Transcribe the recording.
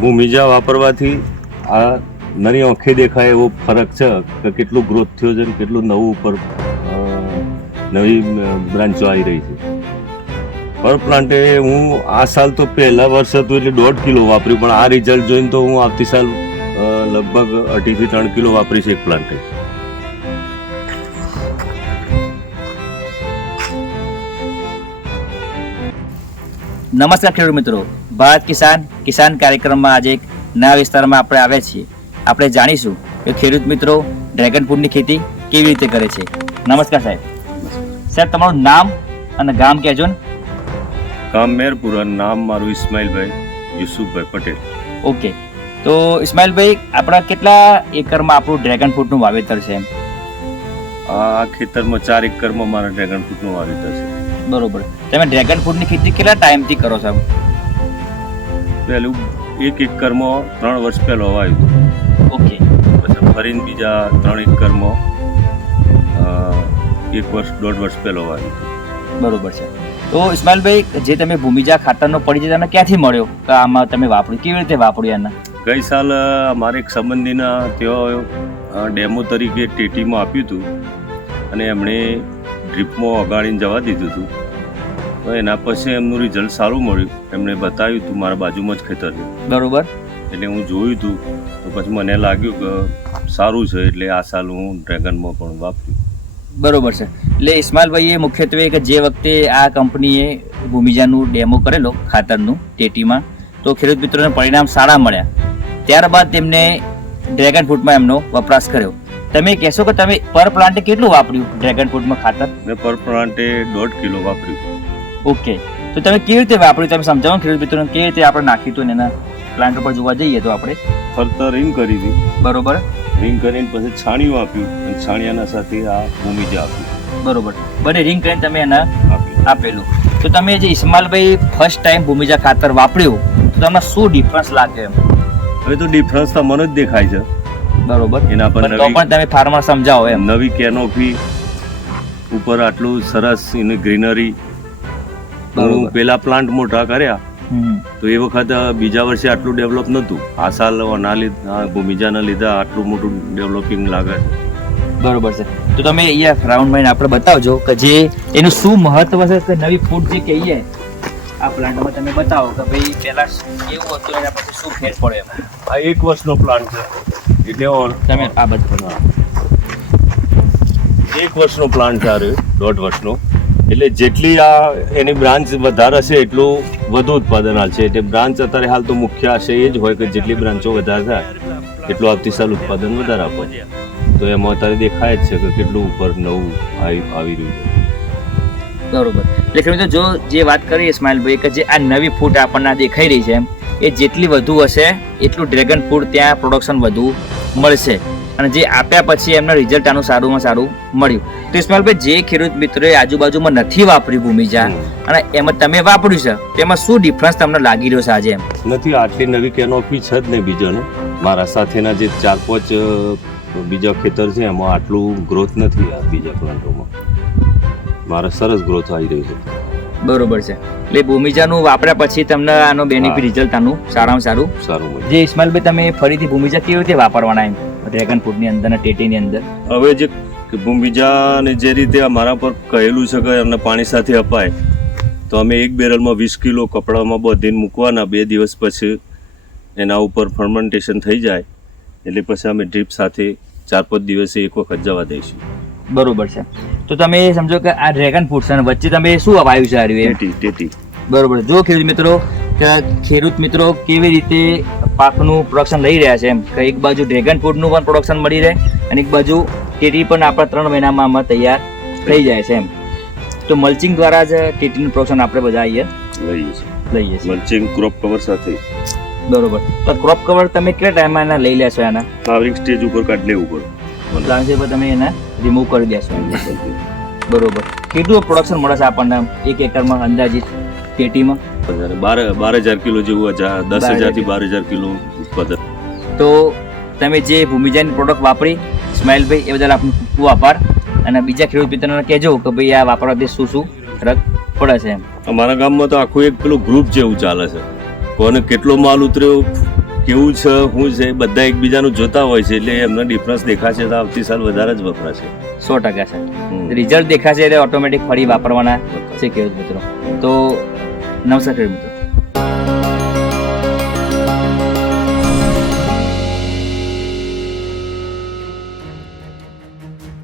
ભૂમિજા વાપરવાથી આ નરી આંખે દેખાય એવો ફરક છે કે કેટલું ગ્રોથ થયો છે કેટલું નવું ઉપર નવી બ્રાન્ચો આવી રહી છે. પર પ્લાન્ટે હું આ સાલ તો પહેલા વર્ષ હતું એટલે દોઢ કિલો વાપર્યું, પણ આ રિઝલ્ટ જોઈને તો હું આવતી સાલ લગભગ અઢીથી ત્રણ કિલો વાપરીશ એક પ્લાન્ટે નમસ્કાર ખેડૂત મિત્રો. ભારત કિસાન કિસાન કાર્યક્રમમાં આજે એક નવા વિસ્તારમાં આપણે આવ્યા છીએ. આપણે જાણીશું કે ખેડૂત મિત્રો ડ્રેગન ફ્રૂટની ખેતી કેવી રીતે કરે છે. નમસ્કાર સાહેબ. સાહેબ તમારું નામ અને ગામ કહેજો ને. ગામ મેરપુરા નામ મારું ઇસ્માઇલભાઈ યુસુફભાઈ પટેલ. ઓકે. તો ઇસ્માઇલભાઈ આપણા કેટલા એકરમાં આપણું ડ્રેગન ફ્રૂટનું વાવેતર છે એમ? આ ખેતરમાં ચાર એકરમાં મારા ડ્રેગન ફ્રૂટનું વાવેતર છે. બરોબર. તમે ડ્રેગન ફ્રૂટની ખેતી કેટલા ટાઈમથી કરો છો? પહેલું એક એકરમાં ત્રણ વર્ષ પહેલો વાવ્યું ઓકે. પછી ફરીને બીજા ત્રણ એકરમાં અ, એક વર્ષ દોઢ વર્ષ પહેલો વાવ્યું બરોબર છે. તો ઇસ્માઇલભાઈ જે તમે ભૂમિજા ખાતરનો પરિચય તમે ક્યાંથી મળ્યો? કે આમાં તમે વાપર્યું? કેવી રીતે વાપર્યું એના ગઈ સાલ અમારે એક સંબંધીના તેઓ ડેમો તરીકે ટેટીમાં આપ્યું હતું. અને એમણે ડ્રીપમાં ઓગાળીને જવા દીધું હતું. તો એના પછી એમનું રિઝલ્ટ સારું મળ્યું. એમણે બતાવ્યું હતું મારા બાજુમાં જ ખેતર છે. બરોબર. એટલે હું જોયું હતું તો પછી મને લાગ્યું કે સારું છે એટલે આ સાલ હું ડ્રેગનમાં પણ વાપર્યું. બરોબર છે. એટલે ઇસ્માલભાઈએ મુખ્યત્વે કે જે વખતે આ કંપનીએ ભૂમિજાનું ડેમો કરેલો ખાતરનું ટેટીમાં તો ખેડૂત મિત્રોને પરિણામ સારા મળ્યા. ત્યારબાદ તેમને ડ્રેગન ફ્રૂટમાં એમનો વપરાશ કર્યો. તમે કહેશો કે તમે પર પ્લાન્ટે કેટલું વાપર્યું ડ્રેગન ફ્રૂટમાં ખાતર? મેં પર પ્લાન્ટે દોઢ કિલો વાપર્યું. ઓકે તો તમે કેવી રીતે વાપર્યું? તમે સમજાવો ખેડૂત મિત્રોને કેવી રીતે આપણે નાખ્યું હતું એના પ્લાન્ટ ઉપર જોવા જઈએ તો આપણે? ફરતા રિંગ કરી હતી. બરોબર. રિંગ કરીને પછી છાણિયું આપ્યું અને છાણિયાના સાથે આ ભૂમિજા આપ્યું. બરોબર. બને રિંગ કરીને તમે એના આપેલું. તો તમે જે ઇસ્માલભાઈ ફર્સ્ટ ટાઈમ ભૂમિજા ખાતર વાપર્યું તો તમને શું ડિફરન્સ લાગે એમ? હવે તો ડિફરન્સ તો મને જ દેખાય છે. બરોબર. એના પર પણ તો પણ તમે ફાર્મર સમજાવો એમ. નવી કેનોપી ઉપર આટલું સરસ એની ગ્રીનરી હું પેલા પ્લાન્ટ મોટા કર્યા. તો એ વખત બીજા વર્ષે આટલું ડેવલપ નહોતું. આ સાલ ના લીધા ભૂમિજાના લીધા આટલું મોટું ડેવલપિંગ લાગે છે. બરોબર છે. તો તમે અહીંયા રાઉન્ડ માઇન આપણે બતાવજો કે જે એનું શું મહત્વ છે કે નવી ફૂડ જે કહીએ આ પ્લાન્ટમાં તમે બતાવો કે ભાઈ પહેલા કેવું હતું એના પછી શું ફેર પડે એમ? આ એક વર્ષનો પ્લાન્ટ છે. એટલે તમે આ બધું. એક વર્ષનો પ્લાન્ટ છે આ રહ્યો, દોઢ વર્ષનો. એટલે જેટલી આ એની બ્રાન્ચ વધારે હશે એટલું વધુ ઉત્પાદન હાલશે એટલે બ્રાન્ચ અત્યારે હાલ તો મુખ્ય આશય એ જ હોય કે જેટલી બ્રાન્ચો વધારે થાય, એટલું આવતી સાલ ઉત્પાદન વધારે આપે તો એમાં અત્યારે દેખાય જ છે કે કેટલું ઉપર નવું આવી આવી રહ્યું છે. બરોબર. એટલે ખેડૂતો, જો જે વાત કરીએ ઇસ્માઇલભાઈ, કે જે આ નવી ફૂટ આપણને દેખાઈ રહી છે, એ જેટલી વધુ હશે, એટલું ડ્રેગન ફ્રૂટ ત્યાં પ્રોડક્શન વધુ મળશે. અને જે આપ્યા પછી એમને રિઝલ્ટ આનું સારુંમાં સારું મળ્યું. તો ઇસ્માઇલભાઈ જે ખેડૂત મિત્રોએ આજુબાજુમાં નથી વાપર્યું ભૂમિજા અને એમાં તમે વાપર્યું છે તેમાં શું ડિફરન્સ તમને લાગી રહ્યો છે આજે એમ? નથી આટલી નવી કેનોપી છે જ નહીં બીજાનું. મારા સાથેના જે ચાર પાંચ બીજા ખેતર છે એમાં આટલું ગ્રોથ નથી આ બીજા પ્લાન્ટોમાં મારા સરસ ગ્રોથ આવી રહ્યું છે. બરોબર છે. એટલે ભૂમિજાનું વાપર્યા પછી તમને આનો બેનિફિટ રિઝલ્ટ આનું સારામાં સારું સારું જે ઇસ્માઇલભાઈ તમે ફરીથી ભૂમિજા કેવી રીતે વાપરવાના એમ? ડ્રેગન ફ્રૂટની અંદર અને ટેટીની અંદર. હવે જે ભૂમિજાને જે રીતે મારા પર કહેલું છે કે એમને પાણી સાથે અપાય તો અમે એક બેરલમાં વીસ કિલો કપડામાં બધીને મૂકવાના બે દિવસ પછી એના ઉપર ફર્મેન્ટેશન થઈ જાય એટલે પછી અમે ડ્રીપ સાથે ચાર પાંચ દિવસે એક વખત જવા દઈશું. બરોબર છે. તો તમે સમજો કે આ ડ્રેગન ફ્રૂટ છે વચ્ચે તમે શું અપાયું છે આ ટેટી ટેટી. બરોબર. જો ખેડૂત મિત્રો કે ખેડૂત મિત્રો કેવી રીતે પાકનું પ્રોડક્શન લઈ રહ્યા છે એમ? કે એક બાજુ ડ્રેગન ફ્રૂટનું પણ પ્રોડક્શન મળી રહે અને એક બાજુ ટેટી પણ આપણા ત્રણ મહિનામાં આમાં તૈયાર થઈ જાય છે એમ. તો મલ્ચિંગ દ્વારા જ ટેટીનું પ્રોડક્શન આપણે બધા અહીંયા લઈએ છીએ. લઈએ છીએ. મલ્ચિંગ ક્રોપ કવર સાથે. બરોબર. તો ક્રોપ કવર તમે કેટલા ટાઈમમાં એના લઈ લેશો એના ફ્લાવરિંગ સ્ટેજ ઉપર કાઢ લેવું પડે. લાગે છે તમે એને રિમૂવ કરી દેશો. બરોબર. કેટલું પ્રોડક્શન મળે છે આપણને એક એકરમાં અંદાજિત પેટીમાં બાર બાર હજાર કિલો જેવું દસ હજારથી બાર હજાર કિલો ઉત્પાદન. તો તમે જે ભૂમિજાની પ્રોડક્ટ વાપરી સ્માઇલભાઈ એ બદલ આપનો ખૂબ ખૂબ આભાર. અને બીજા ખેડૂત મિત્રોને કહેજો કે ભાઈ આ વાપરવાથી શું શું ફરક પડે છે અમારા ગામમાં તો આખું એક પેલું ગ્રુપ જેવું ચાલે છે. કોને કેટલો માલ ઉતર્યો કેવું છે શું છે બધા એકબીજાનું જોતા હોય છે એટલે એમને ડિફરન્સ દેખાશે તો આવતી સાલ વધારે જ વપરાશે. સો ટકા છે રિઝલ્ટ દેખાશે એટલે ઓટોમેટિક ફરી વાપરવાના છે ખેડૂત મિત્રો. તો નમસ્કાર ખેડૂત મિત્રો